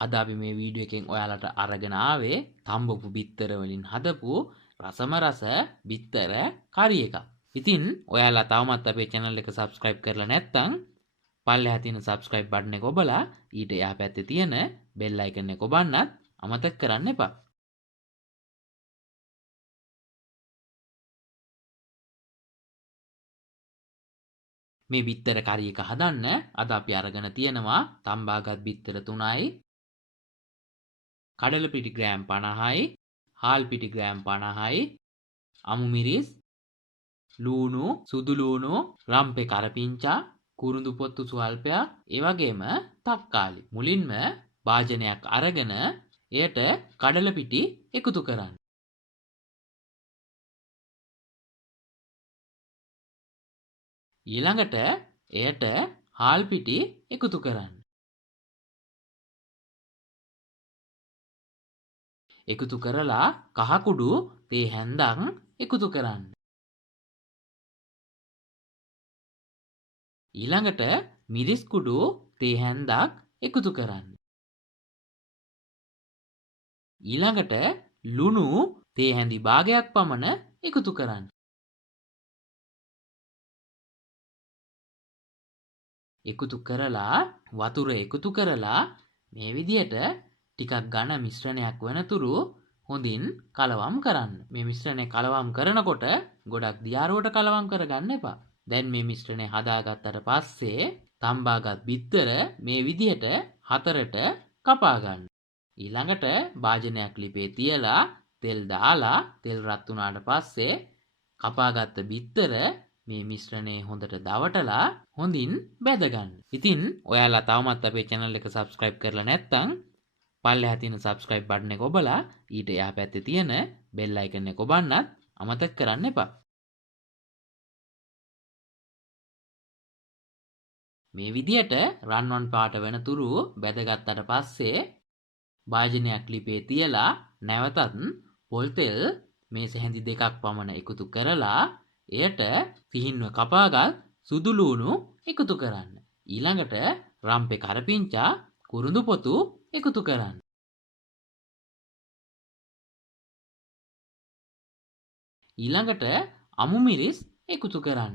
අද අපි මේ වීඩියෝ එකෙන් ඔයාලට අරගෙන ආවේ තඹපු බිත්තර වලින් හදපු රසම රස බිත්තර කරි එකක්. ඉතින් ඔයාලා තවමත් අපේ channel එක subscribe කරලා නැත්නම් පල්ලෙහා තියෙන subscribe button එක ඔබලා ඊට එහා පැත්තේ තියෙන bell icon එක ඔබන්නත් අමතක කරන්න එපා. මේ බිත්තර කරි එක හදන්න අද අපි අරගෙන තියෙනවා තම්බාගත් බිත්තර 3යි, කඩල පිටි ග්‍රෑම් 50යි, හාල් පිටි ග්‍රෑම් 50යි, අමු මිරිස්, ලූණු, සුදු ලූණු, රම්පේ කරපිංචා, කුරුඳු පොත්තු සුවල්පයක්, ඒ වගේම තක්කාලි. මුලින්ම භාජනයක් අරගෙන එයට කඩල පිටි එකතු කරන්න. ඊළඟට එයට හාල් පිටි එකතු කරන්න. එකතු කරලා කහ කුඩු තේ හැන්දක් එකතු කරන්න. ඊළඟට මිරිස් කුඩු තේ හැන්දක් එකතු කරන්න. ඊළඟට ලුණු තේ හැඳි භාගයක් පමණ එකතු කරන්න. එකතු කරලා වතුර එකතු කරලා මේ විදියට ටිකක් ඝන මිශ්‍රණයක් වෙනතුරු හොඳින් කලවම් කරන්න. මේ මිශ්‍රණය කලවම් කරනකොට ගොඩක් දියාරුවට කලවම් කරගන්න එපා. දැන් මේ මිශ්‍රණය හදාගත්තට පස්සේ තම්බාගත් බිත්තර මේ විදියට හතරට කපා ගන්න. ඊළඟට භාජනයක් ලිපේ තියලා තෙල් දාලා තෙල් රත් වුණාට පස්සේ කපාගත්ත බිත්තර මේ මිශ්‍රණය හොඳට දවටලා හොඳින් බැද ගන්න. ඉතින් ඔයාලා තවමත් අපේ channel එක subscribe කරලා නැත්නම් පල්ලෙහා තියෙන subscribe button එක ඔබලා ඊට එහා පැත්තේ තියෙන bell icon එක ඔබන්නත් අමතක කරන්න එපා. මේ විදියට රන්වන් පාට වෙනතුරු බැදගත්තට පස්සේ භාජනයක් ලිපේ තියලා නැවතත් පොල් තෙල් මේස හැඳි දෙකක් පමණ එකතු කරලා එයට සිහින්ව කපාගත් සුදු ලූණු එකතු කරන්න. ඊළඟට රම්පේ කරපිංචා කුරුඳු පොතු එකතු කරන්න. ඊළඟට අමු මිරිස් එකතු කරන්න.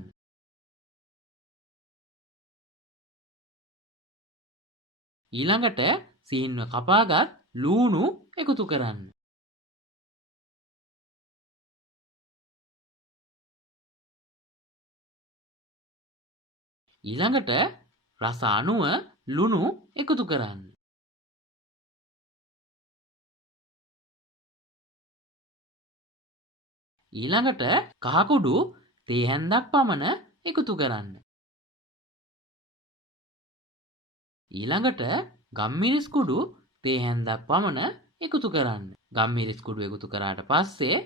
ඊළඟට සිහින්ව කපාගත් ලූණු එකතු කරන්න. ඊළඟට රස අනුව ලුණු එකතු කරන්න. ඊළඟට කහ කුඩු තේ හැන්දක් පමණ එකතු කරන්න. ඊළඟට ගම්මිරිස් කුඩු තේ හැන්දක් පමණ එකතු කරන්න. ගම්මිරිස් කුඩු එකතු කරාට පස්සේ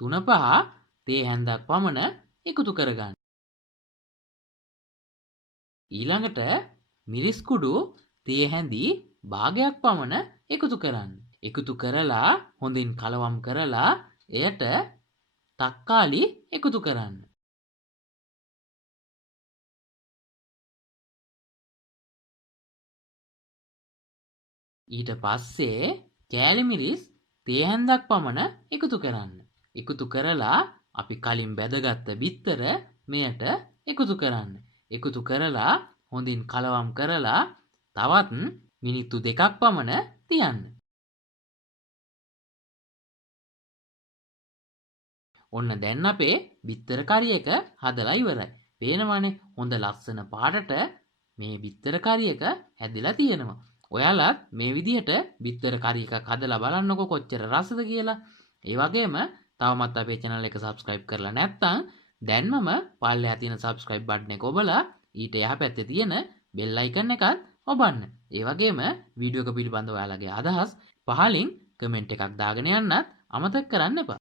3-5 තේ හැන්දක් පමණ එකතු කරගන්න. ඊළඟට මිරිස් කුඩු තේ හැඳි භාගයක් පමණ එකතු කරන්න. එකතු කරලා හොඳින් කලවම් කරලා එයට තක්කාලි එකතු කරන්න. ඊට පස්සේ කෑලි මිරිස් තේ හැන්දක් පමණ එකතු කරන්න. එකතු කරලා අපි කලින් බැදගත්ත බිත්තර මෙයට එකතු කරන්න. එකතු කරලා හොඳින් කලවම් කරලා තවත් මිනිත්තු 2ක් පමණ තියන්න. ඔන්න දැන් අපේ බිත්තර කරි එක හදලා ඉවරයි. පේනවනේ හොඳ ලස්සන පාටට මේ බිත්තර කරි එක හැදිලා තියෙනවා. ඔයාලත් මේ විදිහට බිත්තර කරි එකක් හදලා බලන්නකො කොච්චර රසද කියලා. ඒ වගේම තවමත් අපේ channel එක subscribe කරලා නැත්නම් දැන්මම පල්ලෙහා තියෙන subscribe button එක ඔබලා ඊට එහා පැත්තේ තියෙන bell icon එකත් ඔබන්න. ඒ වගේම වීඩියෝ එක පිළිබඳව ඔයාලගේ අදහස් පහලින් කමෙන්ට් එකක් දාගෙන යන්නත් අමතක කරන්න එපා.